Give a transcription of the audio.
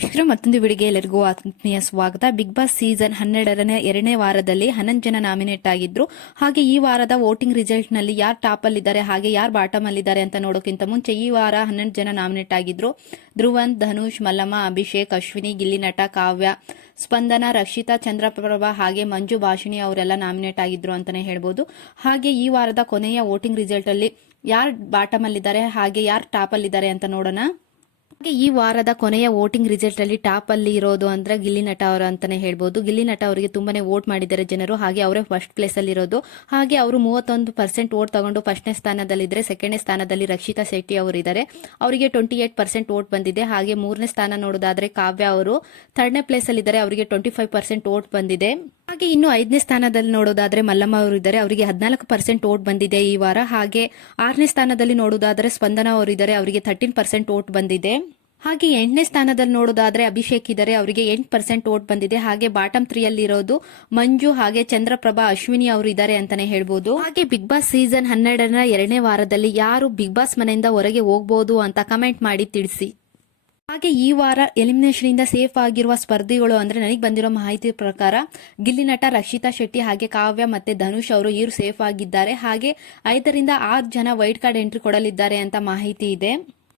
ವೀಕ್ಷಕರು ಮತ್ತೊಂದು ವಿಡಿಯೋಗೆ ಎಲ್ಲರಿಗೂ ಆತ್ಮೀಯ ಸ್ವಾಗತ. ಬಿಗ್ ಬಾಸ್ ಸೀಸನ್ 12ನೇ 2ನೇ ವಾರದಲ್ಲಿ 11 ಜನ ನಾಮಿನೇಟ್ ಆಗಿದ್ರು. ಹಾಗೆ ಈ ವಾರದ ವೋಟಿಂಗ್ ರಿಸಲ್ಟ್ ನಲ್ಲಿ ಯಾರು ಟಾಪ್ ಅಲ್ಲಿದ್ದಾರೆ ಹಾಗೆ ಯಾರು ಬಾಟಮ್ ಅಲ್ಲಿದ್ದಾರೆ ಅಂತ ನೋಡೋಕ್ಕಿಂತ ಮುಂಚೆ ಈ ವಾರ 11 ಜನ ನಾಮಿನೇಟ್ ಆಗಿದ್ರು. ಧ್ರುವಂತ್, ಧನುಷ್, ಮಲ್ಲಮ್ಮ, ಅಭಿಷೇಕ್, ಅಶ್ವಿನಿ, ಗಿಲ್ಲಿ ನಟ, ಕಾವ್ಯ, ಸ್ಪಂದನ, ರಕ್ಷಿತಾ, ಚಂದ್ರಪ್ರಭಾ ಹಾಗೆ ಮಂಜು ಭಾಷಿಣಿ ಅವರೆಲ್ಲ ನಾಮಿನೇಟ್ ಆಗಿದ್ರು ಅಂತಾನೆ ಹೇಳ್ಬೋದು. ಹಾಗೆ ಈ ವಾರದ ಕೊನೆಯ ವೋಟಿಂಗ್ ರಿಸಲ್ಟ್ ಅಲ್ಲಿ ಯಾರು ಬಾಟಮ್ ಅಲ್ಲಿದ್ದಾರೆ ಹಾಗೆ ಯಾರು ಟಾಪ್ ಅಲ್ಲಿದ್ದಾರೆ ಅಂತ ನೋಡೋಣ. ಹಾಗೆ ಈ ವಾರದ ಕೊನೆಯ ವೋಟಿಂಗ್ ರಿಸಲ್ಟ್ ಅಲ್ಲಿ ಟಾಪ್ ಅಲ್ಲಿ ಇರೋದು ಅಂದ್ರೆ ಗಿಲ್ಲಿ ನಟ ಅವರು ಅಂತಾನೆ ಹೇಳ್ಬೋದು. ಗಿಲ್ಲಿ ನಟ ಅವರಿಗೆ ತುಂಬಾನೇ ವೋಟ್ ಮಾಡಿದ್ದಾರೆ ಜನರು. ಹಾಗೆ ಅವರೇ ಫಸ್ಟ್ ಪ್ಲೇಸ್ ಅಲ್ಲಿ ಇರೋದು. ಹಾಗೆ ಅವರು 31% ವೋಟ್ ತಗೊಂಡು ಫಸ್ಟ್ನೇ ಸ್ಥಾನದಲ್ಲಿದ್ರೆ, ಸೆಕೆಂಡ್ನೇ ಸ್ಥಾನದಲ್ಲಿ ರಕ್ಷಿತಾ ಶೆಟ್ಟಿ ಅವರು ಇದ್ದಾರೆ. ಅವರಿಗೆ 28% ವೋಟ್ ಬಂದಿದೆ. ಹಾಗೆ ಮೂರನೇ ಸ್ಥಾನ ನೋಡೋದಾದ್ರೆ ಕಾವ್ಯ ಅವರು ಥರ್ಡ್ನೇ ಪ್ಲೇಸ್ ಅಲ್ಲಿ ಇದ್ದಾರೆ. ಅವರಿಗೆ 25% ವೋಟ್ ಬಂದಿದೆ. ಹಾಗೆ ಇನ್ನು 5ನೇ ಸ್ಥಾನದಲ್ಲಿ ನೋಡೋದಾದ್ರೆ ಮಲ್ಲಮ್ಮ ಅವರು ಇದ್ದಾರೆ. ಅವರಿಗೆ 14% ವೋಟ್ ಬಂದಿದೆ ಈ ವಾರ. ಹಾಗೆ 6ನೇ ಸ್ಥಾನದಲ್ಲಿ ನೋಡೋದಾದ್ರೆ ಸ್ಪಂದನ ಅವರು ಇದ್ದಾರೆ. ಅವರಿಗೆ 13% ವೋಟ್ ಬಂದಿದೆ. ಹಾಗೆ 8ನೇ ಸ್ಥಾನದಲ್ಲಿ ನೋಡೋದಾದ್ರೆ ಅಭಿಷೇಕ್ ಇದ್ದಾರೆ. ಅವರಿಗೆ 8% ವೋಟ್ ಬಂದಿದೆ. ಹಾಗೆ ಬಾಟಮ್ 3 ಅಲ್ಲಿ ಇರೋದು ಮಂಜು ಹಾಗೆ ಚಂದ್ರಪ್ರಭಾ, ಅಶ್ವಿನಿ ಅವರು ಇದ್ದಾರೆ ಅಂತಾನೆ ಹೇಳ್ಬೋದು. ಹಾಗೆ ಬಿಗ್ ಬಾಸ್ ಸೀಸನ್ 12ನ 2ನೇ ವಾರದಲ್ಲಿ ಯಾರು ಬಿಗ್ ಬಾಸ್ ಮನೆಯಿಂದ ಹೊರಗೆ ಹೋಗಬಹುದು ಅಂತ ಕಮೆಂಟ್ ಮಾಡಿ ತಿಳಿಸಿ. ಹಾಗೆ ಈ ವಾರ ಎಲಿಮಿನೇಷನ್ ಇಂದ ಸೇಫ್ ಆಗಿರುವ ಸ್ಪರ್ಧಿಗಳು ಅಂದ್ರೆ ನನಗೆ ಬಂದಿರೋ ಮಾಹಿತಿ ಪ್ರಕಾರ ಗಿಲ್ಲಿ ನಟ, ರಕ್ಷಿತಾ ಶೆಟ್ಟಿ ಹಾಗೆ ಕಾವ್ಯ ಮತ್ತೆ ಧನುಷ್ ಅವರು ಇವರು ಸೇಫ್ ಆಗಿದ್ದಾರೆ. ಹಾಗೆ 5 ರಿಂದ 6 ಜನ ವೈಲ್ಡ್ ಕಾರ್ಡ್ ಎಂಟ್ರಿ ಕೊಡಲಿದ್ದಾರೆ ಅಂತ ಮಾಹಿತಿ ಇದೆ.